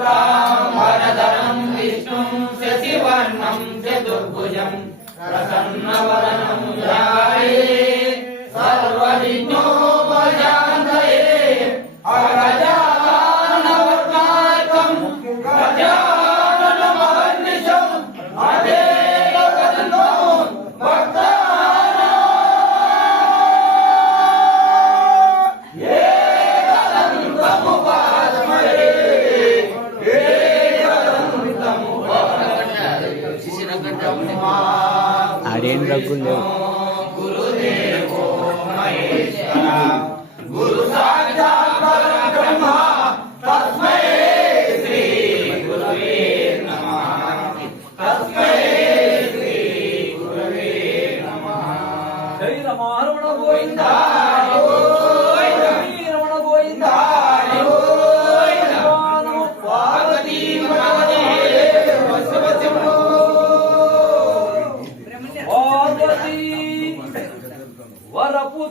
शुक्लांबरधरं विष्णुं शशिवर्णं चतुर्भुजं प्रसन्नवदनं ध्याये सर्वविघ्नोपशान्तये अगजाननपद्मार्कं गजाननमहर्निशम् अजेयवदनो भक्तानां एकदन्तमुपास्महे आर्यन रघुले गुरुदेवो महेश्वरा गुरु साक्षात् परब्रह्मा तस्मै श्री गुरवे नमः तस्मै श्री गुरवे नमः। जय रमण गोविंदा रमण गोविंदा पार्वती पार्वती वरपुत्र